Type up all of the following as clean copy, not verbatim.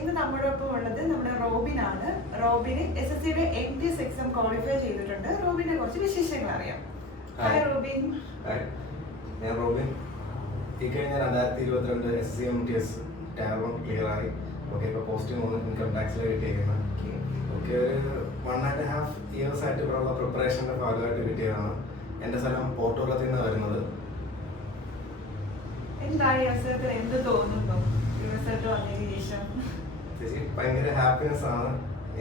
ഇന്ന് നമ്മളോടൊപ്പം ഉള്ളത് നമ്മുടെ റോബിനാണ്. റോബിന് SSCയുടെ MTS എക്സാം ക്വാളിഫൈ ചെയ്തിട്ടുണ്ട്. റോബിനെ കുറച്ച് വിശേഷങ്ങൾ അറിയാം. Hi Robin. ഞാൻ റോബിൻ. ഇക്കഴിഞ്ഞ 2022 SSC MTS ടാബും ക്ലിയർ ആയി. ഓക്കെ, ഇപ്പോൾ പോസ്റ്റിംഗ് ഒന്ന് ഇൻകം ടാക്സിൽ കിട്ടിയേക്കുന്നത്. ഓക്കെ, ഒരു 1.5 years ആയിട്ട് ഇവിടെയുള്ള പ്രിപ്പറേഷൻ്റെ ഭാഗമായിട്ട് കിട്ടിയതാണ്. എൻ്റെ സ്ഥലം പോർട്ടുഗലത്തിൽ നിന്ന് വരുന്നത്. എന്തായി അവസരത്തിൽ എന്ത് തോന്നുന്നു റിസൾട്ട് വന്നതിന് ശേഷം? ചേച്ചി, ഭയങ്കര ഹാപ്പിനെസ് ആണ്.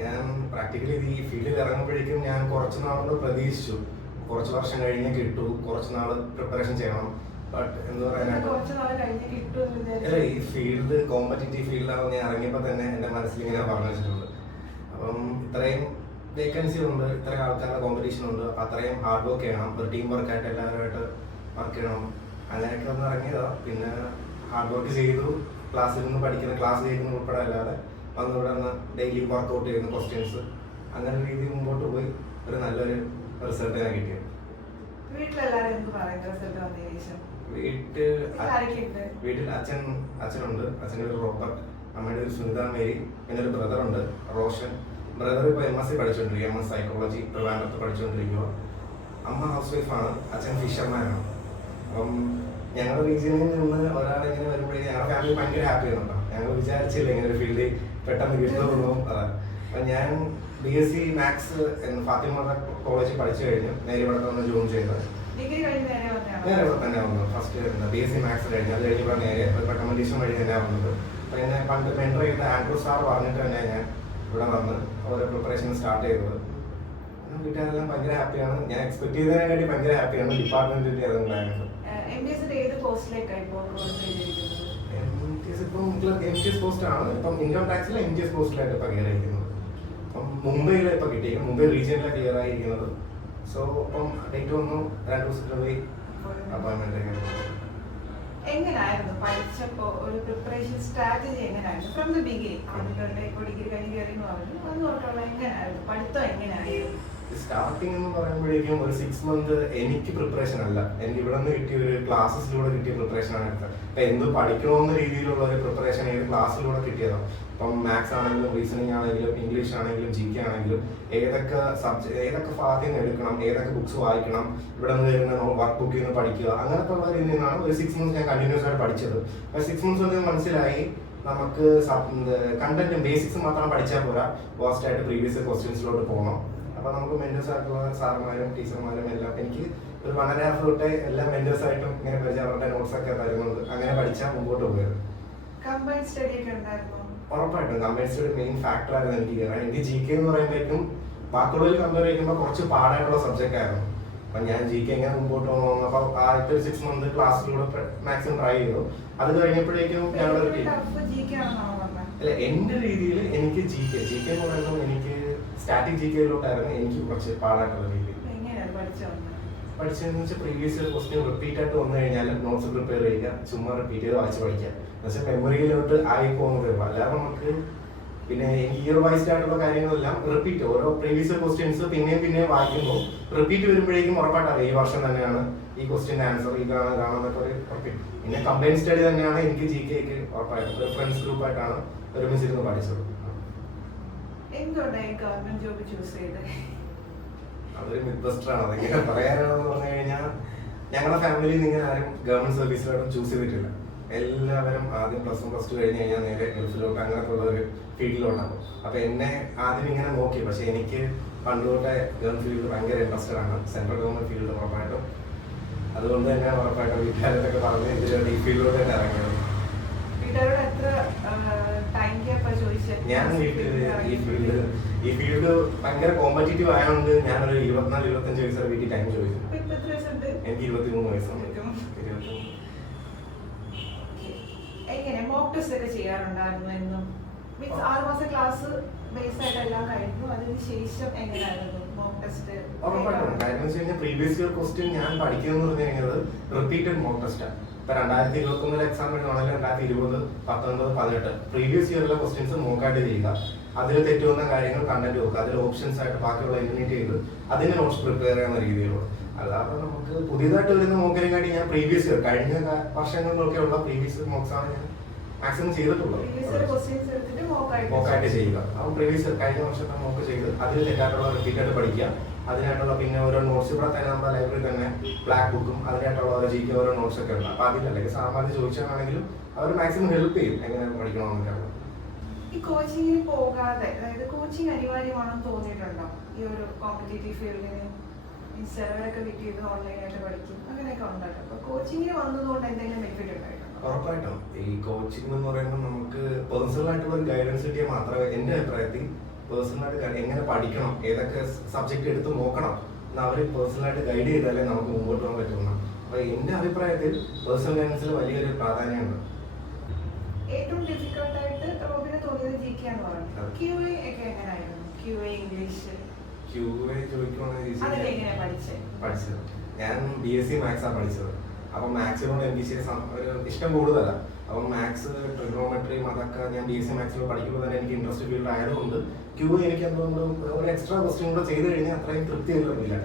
ഞാൻ പ്രാക്ടിക്കലി ഈ ഫീൽഡിൽ ഇറങ്ങുമ്പോഴേക്കും ഞാൻ കുറച്ച് നാളോട് പ്രതീക്ഷിച്ചു, കുറച്ച് വർഷം കഴിഞ്ഞ് കിട്ടൂ, കുറച്ച് നാൾ പ്രിപ്പറേഷൻ ചെയ്യണം. ബട്ട് എന്താ പറയാ, ഈ ഫീൽഡ് കോമ്പറ്റീറ്റീവ് ഫീൽഡാണെന്ന് ഞാൻ ഇറങ്ങിയപ്പോൾ തന്നെ എൻ്റെ മനസ്സിൽ ഇങ്ങനെ പറഞ്ഞു വെച്ചിട്ടുണ്ട്. അപ്പം ഇത്രയും വേക്കൻസി ഉണ്ട്, ഇത്രയും ആൾക്കാരുടെ കോമ്പറ്റീഷൻ ഉണ്ട്, അപ്പം അത്രയും ഹാർഡ് വർക്ക് ചെയ്യണം, ഒരു ടീം വർക്കായിട്ട് എല്ലാവരുമായിട്ട് വർക്ക് ചെയ്യണം. അങ്ങനെയൊക്കെ ഒന്ന് ഇറങ്ങിയതാണ്. പിന്നെ ഹാർഡ് വർക്ക് ചെയ്തു, ക്ലാസ്സിൽ നിന്ന് പഠിക്കുന്ന ക്ലാസ് കേൾക്കുന്ന ഉൾപ്പെടെ അല്ലാതെ വന്ന് ഇവിടെ നിന്ന് ഡെയിലി വർക്കൗട്ട് ചെയ്യുന്ന ക്വസ്റ്റ്യൻസ്, അങ്ങനെ രീതിയിൽ മുമ്പോട്ട് പോയി ഒരു നല്ലൊരു റിസൾട്ട് ഞാൻ കിട്ടിയത്. വീട്ടിൽ അച്ഛനുണ്ട്, അച്ഛൻ്റെ ഒരു റോബർട്ട്, അമ്മയുടെ ഒരു സുനിത മേരി, പിന്നെ ഒരു ബ്രദറുണ്ട് റോഷൻ. ബ്രദർ ഇപ്പോൾ MSc പഠിച്ചുകൊണ്ടിരിക്കുക, MS സൈക്കോളജി ട്രിവാൻഡ്രത്ത് പഠിച്ചുകൊണ്ടിരിക്കുക. അമ്മ ഹൗസ് വൈഫാണ്, അച്ഛൻ ഫിഷർമാനാണ്. അപ്പം ഞങ്ങളുടെ റീജിയനിൽ നിന്ന് ഒരാളിങ്ങനെ വരുമ്പോഴേക്കും ഞങ്ങളുടെ ഫാമിലി ഭയങ്കര ഹാപ്പി ആയിരുന്നു. ഞങ്ങൾ വിചാരിച്ചില്ല ഇങ്ങനെ ഒരു ഫീൽഡിൽ പെട്ടെന്ന് കിട്ടുന്നു. അപ്പം ഞാൻ BSc മാത്സ് ഫാത്തിമ കോളേജിൽ പഠിച്ചു കഴിഞ്ഞു. നേരെ ഇവിടെ തന്നെ ജോയിൻ ചെയ്തത്. നേരെ ഇവിടെ തന്നെ വന്നു. ഫസ്റ്റ് BSc മാത്സ് കഴിഞ്ഞു. അത് കഴിഞ്ഞ് ഇവിടെ നേരെ റെക്കമെൻഡേഷൻ വഴി തന്നെയാണ് വന്നത്. അപ്പം എന്നെ പണ്ട് മെൻറ്റർ ചെയ്ത ആൻഡ്രൂ സാർ പറഞ്ഞിട്ട് തന്നെ ഞാൻ ഇവിടെ വന്ന് ഓരോ പ്രിപ്പറേഷൻ സ്റ്റാർട്ട് ചെയ്തത്. വീട്ടുകാരെല്ലാം ഭയങ്കര ഹാപ്പിയാണ്. ഞാൻ എക്സ്പെക്ട് ചെയ്തതിനെക്കാട്ടി ഭയങ്കര ഹാപ്പിയാണ്. ഡിപ്പാർട്ട്മെന്റിന്റെ അതുണ്ടായിരുന്നു. MTS പോസ്റ്റ് ആണ്. ഇപ്പം ഇൻകം ടാക്സിൽ MTS പോസ്റ്റിലായിട്ട് ഇപ്പം ക്ലിയർ ആയിരിക്കുന്നത്. അപ്പം മുംബൈയിലാണ് ഇപ്പം കിട്ടിയത്. മുംബൈ റീജിയനിലാണ് ക്ലിയർ ആയിരിക്കുന്നത്. സോ ഇപ്പം ഡേറ്റ് വന്നു, 2 ദിവസത്തിനുള്ളിൽ അപ്പോയിന്റ്മെന്റ്. എങ്ങനെയായിരുന്നു പഠിച്ചപ്പോ ഒരു പ്രിപ്പറേഷൻ സ്ട്രാറ്റജി? എങ്ങനെയായിരുന്നു ഫ്രം ദി ബിഗിനിങ്? ആദ്യത്തെ ഇപ്പോൾ ഡിഗ്രി കഴിഞ്ഞ് കയറിയെന്ന് പറഞ്ഞു, അത് തൊട്ടുള്ള എങ്ങനെയായിരുന്നു പഠിത്തം? എങ്ങനെയായിരുന്നു സ്റ്റാർട്ടിംഗ് എന്ന് പറയുമ്പോഴേക്കും ഒരു 6 month എനിക്ക് പ്രിപ്പറേഷൻ അല്ല, എനിക്ക് ഇവിടെ നിന്ന് കിട്ടിയ ഒരു ക്ലാസ്സസിലൂടെ കിട്ടിയ പ്രിപ്പറേഷൻ ആണ് എടുത്തത്. ഇപ്പം എന്ത് പഠിക്കണമെന്ന രീതിയിലുള്ള ഒരു പ്രിപ്പറേഷൻ ഏത് ക്ലാസ്സിലൂടെ കിട്ടിയതാണ്. ഇപ്പം മാത്സ് ആണെങ്കിലും റീസണിങ് ആണെങ്കിലും ഇംഗ്ലീഷ് ആണെങ്കിലും GK ആണെങ്കിലും ഏതൊക്കെ ഭാഗത്ത് എടുക്കണം, ഏതൊക്കെ ബുക്സ് വായിക്കണം, ഇവിടെ നിന്ന് വരുന്ന വർക്ക് ബുക്കിൽ നിന്ന് പഠിക്കുക, അങ്ങനത്തെ ഉള്ള രീതിയിൽ നിന്നാണ് ഒരു 6 months ഞാൻ കണ്ടിന്യൂസ് ആയിട്ട് പഠിച്ചത്. അപ്പോൾ 6 months കൊണ്ട് മനസ്സിലായി നമുക്ക് കണ്ടന്റും ബേസിക്സ് മാത്രം പഠിച്ചാൽ പോരാ, വാസ്റ്റ് ആയിട്ട് പ്രീവിയസ് ക്വസ്റ്റ്യൻസിലോട്ട് പോകണം. അപ്പോൾ നമുക്ക് മെന്റേഴ്സ് ആയിട്ടുള്ള സാറുമാരും ടീച്ചർമാരും എല്ലാം എനിക്ക് ഒരു 1.5 തൊട്ടേ എല്ലാ മെന്റേഴ്സ് ആയിട്ടും ഇങ്ങനെ പഠിച്ച അവരുടെ നോട്ട്സ് ഒക്കെ തരുന്നത്, അങ്ങനെ പഠിച്ചാൽ മുമ്പോട്ട് പോയത്. കമ്പൈൻഡ് സ്റ്റഡി ഒക്കെ ഉണ്ടായിരുന്നു? ഉറപ്പായിട്ടും കമ്പൈൻഡ് സ്റ്റഡി മെയിൻ ഫാക്ടർ ആയിരുന്നു എനിക്ക് കയറാൻ. എനിക്ക് GK എന്ന് പറയുമ്പോഴേക്കും ബാക്കിയുള്ളവർ കമ്പയർ ചെയ്യുമ്പോൾ കുറച്ച് പാടായിട്ടുള്ള സബ്ജക്റ്റ് ആയിരുന്നു. അപ്പം ഞാൻ GK എങ്ങനെ മുമ്പോട്ട് പോകുന്നു. അപ്പോൾ ആദ്യത്തെ ഒരു 6 month ക്ലാസ്സിലൂടെ മാക്സിമം ട്രൈ ചെയ്തു. അത് കഴിഞ്ഞപ്പോഴേക്കും അല്ല, എൻ്റെ രീതിയിൽ എനിക്ക് GK എന്ന് പറയുമ്പോൾ എനിക്ക് സ്റ്റാറ്റിക് GKയിലോട്ടായിരുന്നു എനിക്ക് കുറച്ച് പാടായിട്ടുള്ള രീതിയിൽ പഠിച്ചതെന്ന് വെച്ചാൽ പ്രീവിയസ് ഇയർ ക്വസ്റ്റ്യൻ റിപ്പീറ്റ് ആയിട്ട് വന്നു കഴിഞ്ഞാൽ നോട്ട്സ് പ്രിപ്പയർ ചെയ്യുക, ചുമ്മാ റിപ്പീറ്റ് ചെയ്ത് വായിച്ച് പഠിക്കുക. എന്നുവെച്ചാൽ മെമ്മറിയിലോട്ട് ആയി പോകുന്നത്. അല്ലാതെ നമുക്ക് പിന്നെ ഇയർ വൈസ്ഡ് ആയിട്ടുള്ള കാര്യങ്ങളെല്ലാം റിപ്പീറ്റ്, ഓരോ പ്രീവിയസ് ഇയർ ക്വസ്റ്റ്യൻസ് പിന്നെയും വായിക്കുമ്പോൾ റിപ്പീറ്റ് വരുമ്പോഴേക്കും ഉറപ്പായിട്ട് അറിയാം ഈ വർഷം തന്നെയാണ് ഈ ക്വസ്റ്റ്യൻ്റെ ആൻസർ കാണാന്നൊക്കെ ഒരു ഉറപ്പിക്കും. പിന്നെ കമ്പൈൻ സ്റ്റഡി തന്നെയാണ് എനിക്ക് GKക്ക് ഉറപ്പായിട്ടും ഒരു ഫ്രണ്ട്സ് ഗ്രൂപ്പായിട്ടാണ് ഒരുമിച്ചിരുന്ന് പഠിച്ചത്. അതൊരു മിത്ത് ബസ്റ്റർ ആണ്. അതെങ്ങനെ പറയാനാണെന്ന് പറഞ്ഞു കഴിഞ്ഞാൽ ഞങ്ങളുടെ ഫാമിലിയിൽ ഇങ്ങനെ ആരും ഗവൺമെന്റ് സർവീസിലോട്ടും ചൂസ് ചെയ്തിട്ടില്ല. എല്ലാവരും ആദ്യം +1 +2 കഴിഞ്ഞ് കഴിഞ്ഞാൽ നേരെ ഗൾഫിലോട്ട് അങ്ങനത്തെ ഉള്ള ഒരു ഫീൽഡിലോട്ടാണ്. അപ്പൊ എന്നെ ആദ്യം ഇങ്ങനെ നോക്കി. പക്ഷെ എനിക്ക് പണ്ടുതൊട്ടേ ഗവൺമെന്റ് ഫീൽഡ് ഭയങ്കര ഇൻട്രസ്റ്റഡ് ആണ്, സെൻട്രൽ ഗവൺമെന്റ് ഫീൽഡ് ഉറപ്പായിട്ടും. അതുകൊണ്ട് തന്നെ ഉറപ്പായിട്ടും വീട്ടുകാരൊക്കെ പറഞ്ഞ് ഇതിലോട്ട് ഈ ഫീൽഡിലോട്ട് തന്നെ ഇറങ്ങിയത്. ഞാൻ ഈ ഫീൽഡ് ഭയങ്കര കോമ്പറ്റീറ്റീവ് ആയതുകൊണ്ട് ഞാനൊരു 24-25 വയസ്സ് വീട്ടിൽ ടൈം ചോദിച്ചു. എനിക്ക് 23 വയസ്സാണ്. എങ്ങനെ മോക്ക് ടെസ്റ്റ് ഒക്കെ ചെയ്യാറുണ്ടായിരുന്നു? എന്നും 6 മാസം ക്ലാസ് ബേസ് ആയിട്ട് എല്ലാം കഴിഞ്ഞു. അതിനുശേഷം എങ്ങനെയായിരുന്നു മോക്ക് ടെസ്റ്റ്? ഉറപ്പായിട്ടും. കാര്യം വെച്ച് കഴിഞ്ഞാൽ പ്രീവിയസ് ഇയർ ക്വസ്റ്റ്യൻ ഞാൻ പഠിക്കുന്നത് പറഞ്ഞു കഴിഞ്ഞത് റിപ്പീറ്റഡ് മോക്ക് ടെസ്റ്റാണ്. ഇപ്പൊ 2021 എക്സാം എഴുതുവാണെങ്കിൽ 2020, 2019, 2018 പ്രീവിയസ് ഇയറിലെ ക്വസ്റ്റ്യൻസ് മോക്കായിട്ട് ചെയ്യുക. അതിൽ തെറ്റുവന്ന കാര്യങ്ങൾ കണ്ടന്റ് നോക്കുക, അതിൽ ഓപ്ഷൻസ് ആയിട്ട് ബാക്കിയുള്ള എലിമിനേറ്റ് ചെയ്ത് അതിന് നോട്ട്സ് പ്രിപ്പയർ ചെയ്യുന്ന രീതിയിലുള്ള. അല്ലാതെ നമുക്ക് പുതിയതായിട്ട് വരുന്ന മോക്കിനെക്കാട്ടി ഞാൻ പ്രീവിയസ് ഇയർ കഴിഞ്ഞ വർഷങ്ങളിലൊക്കെ ഉള്ള പ്രീവിയസ് മോക്സ് ആണ് ഞാൻ മാക്സിമം ചെയ്തിട്ടുള്ളത്. മോക്കായിട്ട് ചെയ്യുക. അപ്പം പ്രീവിയസ് കഴിഞ്ഞ വർഷത്തെ മോക്ക് ചെയ്ത് അതിൽ തെറ്റായിട്ടുള്ള റിപ്പീറ്റായിട്ട് പഠിക്കുക. അതിനായിട്ടുള്ള പിന്നെ ഓരോ നോട്ട്സ് ഇവിടെ തന്നെ നമ്മുടെ ലൈബ്രറി തന്നെ ബ്ലാക്ക് ബുക്കും അതിനായിട്ടുള്ള ഓരോ ജിക്ക് ഓരോ നോട്ട്സ് ഒക്കെ ഉണ്ട്. അപ്പം അതിലല്ലെങ്കിൽ സാമാന്യം ചോദിച്ചാണെങ്കിലും അവർ മാക്സിമം ഹെൽപ്പ് ചെയ്യും എങ്ങനെ പഠിക്കണമെന്നൊക്കെ. ഈ കോച്ചിങ്ങിന് പോകാതെ, അതായത് കോച്ചിങ് അനിവാര്യമാണെന്ന് തോന്നിയിട്ടുണ്ടോ ഈ ഒരു കോമ്പറ്റേറ്റീവ് ഫീൽഡിന്? ചിലവരൊക്കെ വീട്ടിൽ ചെയ്ത് ഓൺലൈനായിട്ട് പഠിക്കും, അങ്ങനെയൊക്കെ ഉണ്ടായിരുന്നു. അപ്പോൾ കോച്ചിങ്ങിന് വന്നതുകൊണ്ട് എന്തെങ്കിലും ബെനിഫിറ്റ് ഉണ്ടായിട്ടുണ്ടോ? ഉറപ്പായിട്ടും ഈ കോച്ചിങ് എന്ന് പറയുമ്പോൾ നമുക്ക് പേഴ്സണൽ ആയിട്ടുള്ള ഒരു ഗൈഡൻസ് കിട്ടിയാൽ മാത്രമേ, എൻ്റെ അഭിപ്രായത്തിൽ പേഴ്സണലായിട്ട് എങ്ങനെ പഠിക്കണം, ഏതൊക്കെ സബ്ജക്ട് എടുത്ത് നോക്കണം എന്ന് അവർ പേഴ്സണലായിട്ട് ഗൈഡ് ചെയ്താലേ നമുക്ക് മുമ്പോട്ട് പോകാൻ പറ്റുള്ളൂ. അപ്പോൾ എൻ്റെ അഭിപ്രായത്തിൽ പേഴ്സണൽ ഗൈഡൻസിൽ വലിയൊരു പ്രാധാന്യമുണ്ട്. ഏറ്റവും ഡിഫിക്കൽട്ടായിട്ട് റോബിന് തോന്നിയത് ജി കെ എന്ന് പറയുന്നത്. QA ഒക്കെ എങ്ങനെയായിരുന്നു? QA ഇംഗ്ലീഷ് ചോദിക്കുവാണെങ്കിൽ പഠിച്ചത് ഞാൻ BSc മാത്സാണ് പഠിച്ചത്. അപ്പം മാത്സിനോട് എനിക്ക് ഒരു ഇഷ്ടം കൂടുതലാണ്. അപ്പം മാത്സ്, ട്രിഗണോമെട്രിയും അതൊക്കെ ഞാൻ BSc മാത്സിൽ പഠിക്കുമ്പോൾ തന്നെ എനിക്ക് ഇൻട്രസ്റ്റ് ഫീൽഡ് ആയതുകൊണ്ട് QA എനിക്ക് എന്തുകൊണ്ട് ഒരു എക്സ്ട്രാ ക്വസ്റ്റ്യൻ കൂടെ ചെയ്ത് കഴിഞ്ഞാൽ അത്രയും തൃപ്തി കിട്ടുന്നില്ല.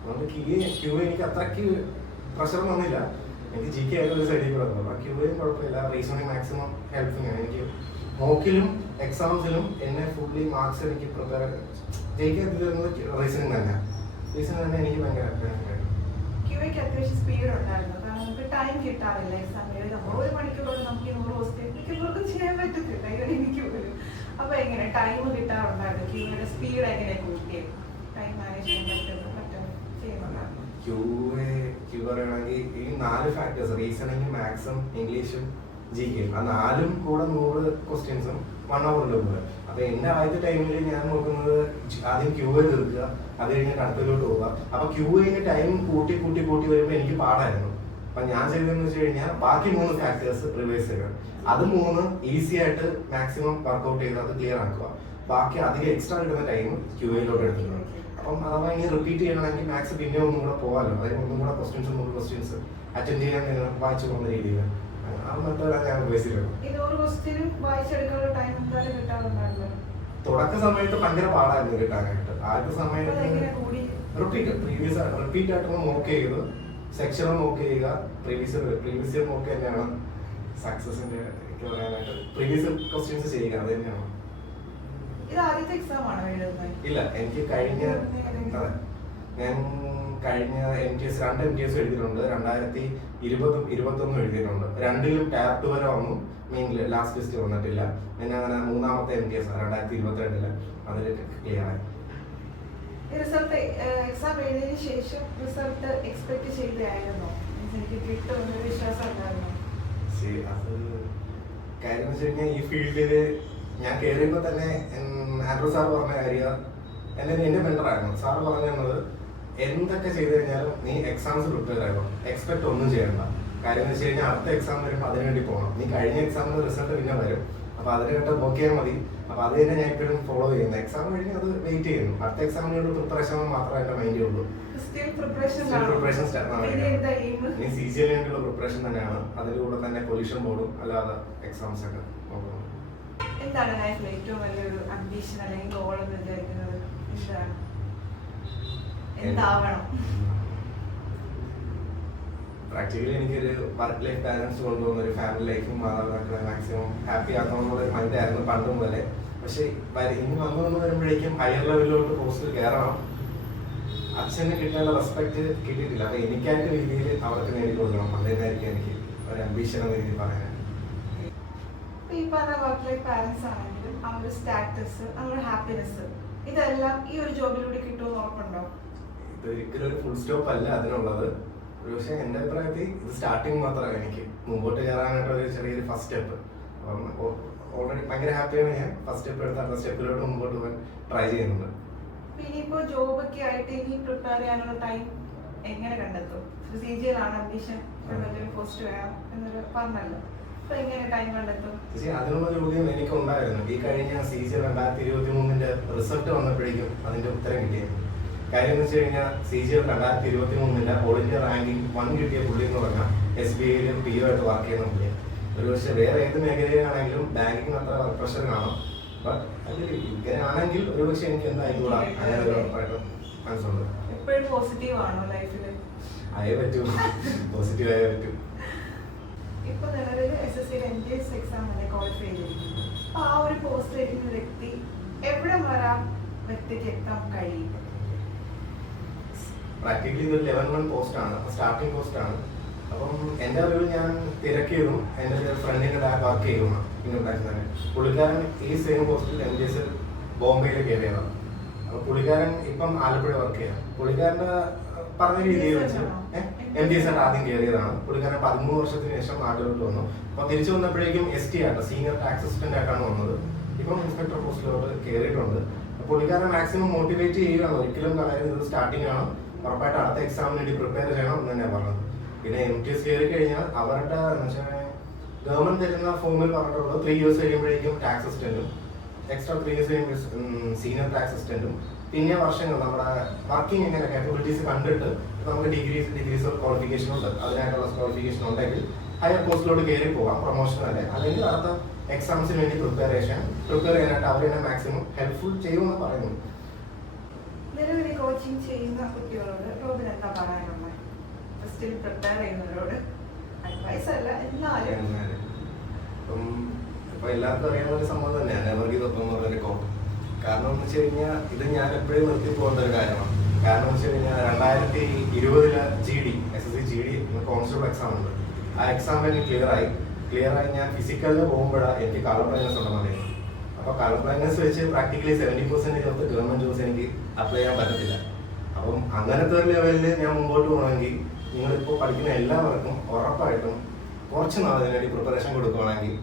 അതുകൊണ്ട് QA എനിക്ക് അത്രയ്ക്ക് പ്രഷർ വന്നില്ല. എനിക്ക് GK ആയിട്ട് ഒരു സൈഡിൽ കൂടെ തന്നു. QA കുഴപ്പമില്ല. റീസണിങ് മാക്സിമം ഹെൽപ്പിംഗ് ആണ്. എനിക്ക് മോക്കിലും എക്സാംസിലും എന്നെ ഫുള്ളി മാർക്സ് എനിക്ക് പ്രിപ്പയർ ജയിക്കാൻ റീസണിങ് തന്നെ എനിക്ക് ഭയങ്കര QAക്ക് അത്യാവശ്യം സ്പീഡ് ഉണ്ടായിരുന്നു. കാരണം നമുക്ക് ടൈം കിട്ടാറില്ല എക്സാമിൽ. നമ്മൾ 1 മണിക്കൂറോട് നമുക്ക് 100 ക്വസ്റ്റ്യൻ മിക്കപ്പോഴും ചെയ്യാൻ പറ്റത്തില്ല, എനിക്ക് പോലും. അപ്പൊ എങ്ങനെ ടൈം കിട്ടാറുണ്ടായിരുന്നു? QAയുടെ സ്പീഡ് എങ്ങനെ കൂട്ടിയത്? ടൈം മാനേജ്മെന്റ് ചെയ്യുന്നുണ്ടായിരുന്നു? QA പറയുകയാണെങ്കിൽ ഈ 4 ഫാക്ടേഴ്സ്, റീസണിങ്, മാത്സും ഇംഗ്ലീഷും GK, ആ 4ഉം കൂടെ 100 ക്വസ്റ്റ്യൻസും 1 അവറിൻ്റെ കൂടെ. അപ്പൊ എന്റെ ആദ്യത്തെ ടൈമിൽ ഞാൻ നോക്കുന്നത് ആദ്യം QA തീർക്കുക, അത് കഴിഞ്ഞിട്ട് അടുത്തതിലോട്ട് പോവുക. അപ്പൊ QAന് ടൈം കൂട്ടി വരുമ്പോൾ എനിക്ക് പാടായിരുന്നു. അപ്പൊ ഞാൻ ചെയ്തതെന്ന് വെച്ച് കഴിഞ്ഞാൽ ബാക്കി 3 ഫാക്ടേഴ്സ് റിവൈസ് ചെയ്യുക. അത് 3 ഈസി ആയിട്ട് മാക്സിമം വർക്ക്ഔട്ട് ചെയ്ത് അത് ക്ലിയർ ആക്കുക. ബാക്കി അധികം എക്സ്ട്രാ കിട്ടുന്ന ടൈം QAയിലോട്ട് എടുക്കുക. അപ്പം അഥവാ ഇനി റിപ്പീറ്റ് ചെയ്യണമെങ്കിൽ മാത്സ് പിന്നെ ഒന്നും കൂടെ പോകാമല്ലോ. അതായത് ഒന്നും കൂടെ ക്വസ്റ്റ്യൻസ് അറ്റൻഡ് ചെയ്യാൻ വായിച്ചു പോകുന്ന രീതിയിൽ ആ മെത്തേഡാണ് ഞാൻ തുടക്ക സമയത്ത് ഭയങ്കര പാടായിരുന്നു കിട്ടാനായിട്ട്. ആദ്യത്തെ സമയത്ത് റിപ്പീറ്റ് ആയിട്ട് നോക്ക് ചെയ്ത് സെക്ഷനും നോക്ക് ചെയ്യുക. പ്രീവിയസ് ഇയർ നോക്ക് തന്നെയാണ് സക്സസിന്റെ പറയാനായിട്ട്. പ്രീവിയസ് ക്വസ്റ്റ്യൻസ് ചെയ്യുക, അത് തന്നെയാണ്. ഇല്ല, എനിക്ക് ഞാൻ കഴിഞ്ഞ MTS 2 MTS എഴുതിയിട്ടുണ്ട്. 2020 2021 എഴുതിയിട്ടുണ്ട്. 2ലും ടയർ 2 വരെ വന്നു. മെയിൻ ലാസ്റ്റ് ലിസ്റ്റ് വന്നിട്ടില്ല. പിന്നെ അങ്ങനെ 3ാമത്തെ MTS 2022 അതിൽ ക്ലിയർ ആയി. എക്സാം എഴുതിയതിനു ശേഷം റിസൾട്ട് എക്സ്പെക്ട് ചെയ്തായിരുന്നോ? എനിക്ക് കിട്ടുമെന്ന് വിശ്വാസം ഉണ്ടായിരുന്നു. അത് കാര്യം വെച്ച് കഴിഞ്ഞാൽ ഈ ഫീൽഡില് ഞാൻ കയറിയപ്പോൾ തന്നെ ആൻഡ്രൂ സാർ പറഞ്ഞ കാര്യം എന്റെ മെന്ററായിരുന്നു. സാർ പറഞ്ഞത് എന്തൊക്കെ ചെയ്തു കഴിഞ്ഞാലും നീ എക്സാംസ് പ്രിപ്പയർ ആയിരുന്നു, എക്സ്പെക്ട് ഒന്നും ചെയ്യണ്ട. കാര്യം എന്ന് വെച്ച് കഴിഞ്ഞാൽ അടുത്ത എക്സാം വരുമ്പോൾ അതിനുവേണ്ടി പോകണം. നീ കഴിഞ്ഞ എക്സാമിന് റിസൾട്ട് പിന്നെ വരും, അപ്പൊ അതിനായിട്ട് നോക്കിയാൽ മതി. അപ്പൊ അത് തന്നെ ഞാൻ ഇപ്പോഴും ഫോളോ ചെയ്യുന്നു. എക്സാം കഴിഞ്ഞ് അത് വെയിറ്റ് ചെയ്യുന്നു. അടുത്ത എക്സാമിനോട് പ്രിപ്പറേഷൻ മാത്രമേ എന്റെ മൈൻഡിൽ ഉള്ളൂ. പ്രിപ്പറേഷൻ നീ CGL വേണ്ടിയുള്ള പ്രിപ്പറേഷൻ തന്നെയാണ്. അതിന്റെ കൂടെ തന്നെ പൊല്യൂഷൻ ബോർഡും അല്ലാതെ എക്സാംസ് ഒക്കെ നോക്കുന്നു. എന്താണ് ലൈഫിൽ ഏറ്റവും വലിയൊരു അംബിഷൻ അല്ലെങ്കിൽ ഗോൾ എന്ന് വിചാരിക്കുന്നത്? എന്താവണം? പ്രാക്ടിക്കലി എനിക്കൊരു വർക്ക് ലൈഫ് ബാലൻസ് കൊണ്ടുപോകുന്ന ഒരു ഫാമിലി ലൈഫും മാതാപിതാക്കളെ മാക്സിമം ഹാപ്പി ആക്കണം എന്നുള്ളൊരു മൈൻഡായിരുന്നു പണ്ട് മുതലേ. പക്ഷെ ഇനി വന്നു വരുമ്പോഴേക്കും ഹയർ ലെവലിലോട്ട് പോസ്റ്റ് കയറണം. അച്ഛന് കിട്ടേണ്ട റെസ്പെക്ട് കിട്ടിയിട്ടില്ല. അപ്പൊ എനിക്കായിട്ട് രീതിയിൽ അവർക്ക് നേടിക്കൊടുക്കണം. അതേതായിരിക്കും എനിക്ക് ഒരു അംബിഷൻ എന്ന രീതിയിൽ പറയാൻ. ഈ പറഞ്ഞ വർക്ക് ലൈഫ് ബാലൻസ് ആണെങ്കിലും അവരുടെ സ്റ്റാറ്റസ്, അവരുടെ ഹാപ്പിനെസ്, ഇതെല്ലാം ഈ ഒരു ജോബിലൂടെ കിട്ടുമെന്ന് ഉറപ്പുണ്ടോ? ഇതൊരിക്കലും ഒരു ഫുൾ സ്റ്റോപ്പ് അല്ല അതിനുള്ളത്. പക്ഷെ എൻ്റെ അഭിപ്രായത്തിൽ ഇത് സ്റ്റാർട്ടിങ് മാത്രമാണ്. എനിക്ക് മുമ്പോട്ട് കയറാനായിട്ടുള്ള ഒരു ചെറിയൊരു ഫസ്റ്റ് സ്റ്റെപ്പ്. അപ്പം ഓൾറെഡി ഭയങ്കര ഹാപ്പിയാണ് ഞാൻ. ഫസ്റ്റ് സ്റ്റെപ്പ് എടുത്ത് അടുത്ത സ്റ്റെപ്പിലോട്ട് മുമ്പോട്ട് പോകാൻ ട്രൈ ചെയ്യുന്നുണ്ട്. ഇനിയിപ്പോ ജോബൊക്കെ ആയിട്ട് ഇനി പ്രിപ്പയർ ചെയ്യാനുള്ള ടൈം എങ്ങനെ കണ്ടെത്തും? CGL ആണ് അംബിഷൻ, വലിയൊരു പോസ്റ്റ് വേണം എന്നൊരു പറഞ്ഞല്ലോ. അപ്പൊ എങ്ങനെ ടൈം കണ്ടെത്തും? അതിനുള്ള ചോദ്യം എനിക്ക് ഉണ്ടായിരുന്നു. ഈ കഴിഞ്ഞ CGL 2023 റിസൾട്ട് വന്നപ്പോഴേക്കും അതിന്റെ ഉത്തരം കിട്ടിയിരുന്നു. കാര്യം എന്ന് വെച്ച് കഴിഞ്ഞാൽ CGL 2023 ഓൾ ഇന്ത്യ റാങ്കിങ് 1 കിട്ടിയ പുള്ളി എന്ന് പറഞ്ഞാൽ SBIയിലും PO ആയിട്ട് വർക്ക് ചെയ്യുന്ന പുള്ളിയാണ്. ഒരു പക്ഷേ വേറെ ഏത് മേഖലയിലാണെങ്കിലും ബാങ്കിങ് അത്ര വർക്ക് പ്രഷർ കാണും. ബട്ട് അതിൽ ഇങ്ങനെയാണെങ്കിൽ ഒരു പക്ഷേ എനിക്ക് എന്തായിക്കൂടാ അങ്ങനെ ഒരു ഉറപ്പായിട്ടും മനസ്സുണ്ട്. എപ്പോഴും പോസിറ്റീവ് ആണോ ലൈഫിൽ? ആയേ പറ്റൂ, പോസിറ്റീവ് ആയേ പറ്റൂ. ഇപ്പൊ നിലവിൽ SSC NGS എക്സാം അല്ലെ ക്വാളിഫൈ ചെയ്തിരിക്കുന്നു. അപ്പൊ ആ ഒരു പോസ്റ്റ് ഇരിക്കുന്ന വ്യക്തി എവിടെ വരാൻ വ്യക്തിക്ക് എത്താൻ കഴിയും? പ്രാക്ടിക്കലി ഇതൊരു 11 പോസ്റ്റ് ആണ്, സ്റ്റാർട്ടിംഗ് പോസ്റ്റ് ആണ്. അപ്പം എൻ്റെ അറിവിൽ ഞാൻ തിരക്കിയതും എൻ്റെ ഒരു ഫ്രണ്ടിൻ്റെ വർക്ക് ചെയ്യുന്നു ഇൻകം ടാക്സ് തന്നെ. പുള്ളിക്കാരൻ ഈ സെയിം പോസ്റ്റിൽ MGS ബോംബെയിൽ കയറിയതാണ്. അപ്പോൾ പുള്ളിക്കാരൻ ഇപ്പം ആലപ്പുഴ വർക്ക് ചെയ്യാം. പുള്ളിക്കാരൻ്റെ പറഞ്ഞ രീതിയിൽ വെച്ച് MGS ആയിട്ട് ആദ്യം കയറിയതാണ്. പുള്ളിക്കാരൻ 13 വർഷത്തിന് ശേഷം നാട്ടിലോട്ട് വന്നു. അപ്പോൾ തിരിച്ചു വന്നപ്പോഴേക്കും ST ആയിട്ട് സീനിയർ ടാക്സ് അസിസ്റ്റന്റ് ആയിട്ടാണ് വന്നത്. ഇപ്പം ഇൻസ്പെക്ടർ പോസ്റ്റിലോട്ട് കയറിയിട്ടുണ്ട്. പുള്ളിക്കാരൻ മാക്സിമം മോട്ടിവേറ്റ് ചെയ്യുകയാണ്, ഒരിക്കലും കളയുന്നത് സ്റ്റാർട്ടിംഗ് ആണ്, ഉറപ്പായിട്ട് അടുത്ത എക്സാമിന് വേണ്ടി പ്രിപ്പയർ ചെയ്യണം എന്ന് തന്നെയാണ് പറഞ്ഞത്. പിന്നെ MTS കയറി കഴിഞ്ഞാൽ അവരുടെ ഗവൺമെന്റ് തരുന്ന ഫോമിൽ പറഞ്ഞിട്ടുള്ളത് 3 years കഴിയുമ്പോഴേക്കും ടാക്സ് അസിസ്റ്റന്റും എക്സ്ട്രാ 3 years കഴിയുമ്പോൾ സീനിയർ ടാക്സ് അസിസ്റ്റന്റും പിന്നെ വർഷങ്ങൾ നമ്മുടെ വർക്കിംഗ് എങ്ങനെ കാപ്പബിലിറ്റീസ് കണ്ടിട്ട് നമുക്ക് ഡിഗ്രീസ് ക്വാളിഫിക്കേഷൻ ഉണ്ട്. അതിനായിട്ടുള്ള ക്വാളിഫിക്കേഷൻ ഉണ്ടെങ്കിൽ ഹയർ പോസ്റ്റിലോട്ട് കയറി പോകാം, പ്രൊമോഷൻ അല്ലെങ്കിൽ അടുത്ത എക്സാംസിന് വേണ്ടി പ്രിപ്പയർ ചെയ്യാനായിട്ട് അവർ തന്നെ മാക്സിമം ഹെൽപ്ഫുൾ ചെയ്യുമെന്ന് പറയുന്നു. നിലവിൽ കോച്ചിങ് ചെയ്യുന്ന കുട്ടികളോട് റോബിൻ എന്താ പറയാനുള്ളത്? സ്റ്റിൽ പ്രിപ്പയർ ചെയ്യുന്നവരോട് അഡ്വൈസ് അല്ല എന്നാലും ഇപ്പൊ എല്ലാവർക്കും അറിയാവുന്ന ഒരു സംഭവം തന്നെയാണ് നെവർ ഗിവ് അപ്പ് എന്ന് പറഞ്ഞൊരു കോട്ട്. കാരണം എന്ന് വെച്ച് കഴിഞ്ഞാൽ ഇത് ഞാൻ എപ്പോഴും നിർത്തി പോകേണ്ട ഒരു കാര്യമാണ്. കാരണം എന്ന് വെച്ച് കഴിഞ്ഞാൽ 2020 GD SSC GD constable exam ഉണ്ട്. ആ എക്സാം എനിക്ക് ക്ലിയർ ആയി ഞാൻ ഫിസിക്കലിൽ പോകുമ്പോഴാണ് എനിക്ക് കളർ ബ്ലൈൻഡ്നസ് ഉണ്ടെന്ന് അറിയുന്നത്. അപ്പോൾ കളർ ബ്ലൈൻഡ്നസ് വെച്ച് പ്രാക്ടിക്കലി 70% ഓഫ് ഗവൺമെന്റ് ജോബ്സ് എനിക്ക് അപ്ലൈ ചെയ്യാൻ പറ്റത്തില്ല. അപ്പം അങ്ങനത്തെ ഒരു ലെവലിൽ ഞാൻ മുമ്പോട്ട് പോകണമെങ്കിൽ നിങ്ങളിപ്പോൾ പഠിക്കുന്ന എല്ലാവർക്കും ഉറപ്പായിട്ടും കുറച്ച് നാൾ അതിനുവേണ്ടി പ്രിപ്പറേഷൻ കൊടുക്കുകയാണെങ്കിൽ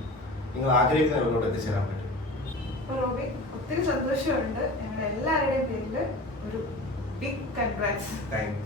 നിങ്ങൾ ആഗ്രഹിക്കുന്ന ലെവലിലോട്ട് എത്തിച്ചേരാൻ പറ്റും. റോബിൻ, ഒത്തിരി സന്തോഷമുണ്ട്. ഞങ്ങളുടെ എല്ലാവരുടെയും പേരിൽ ഒരു ബിഗ് കൺഗ്രാറ്റ്സ്. Thank you.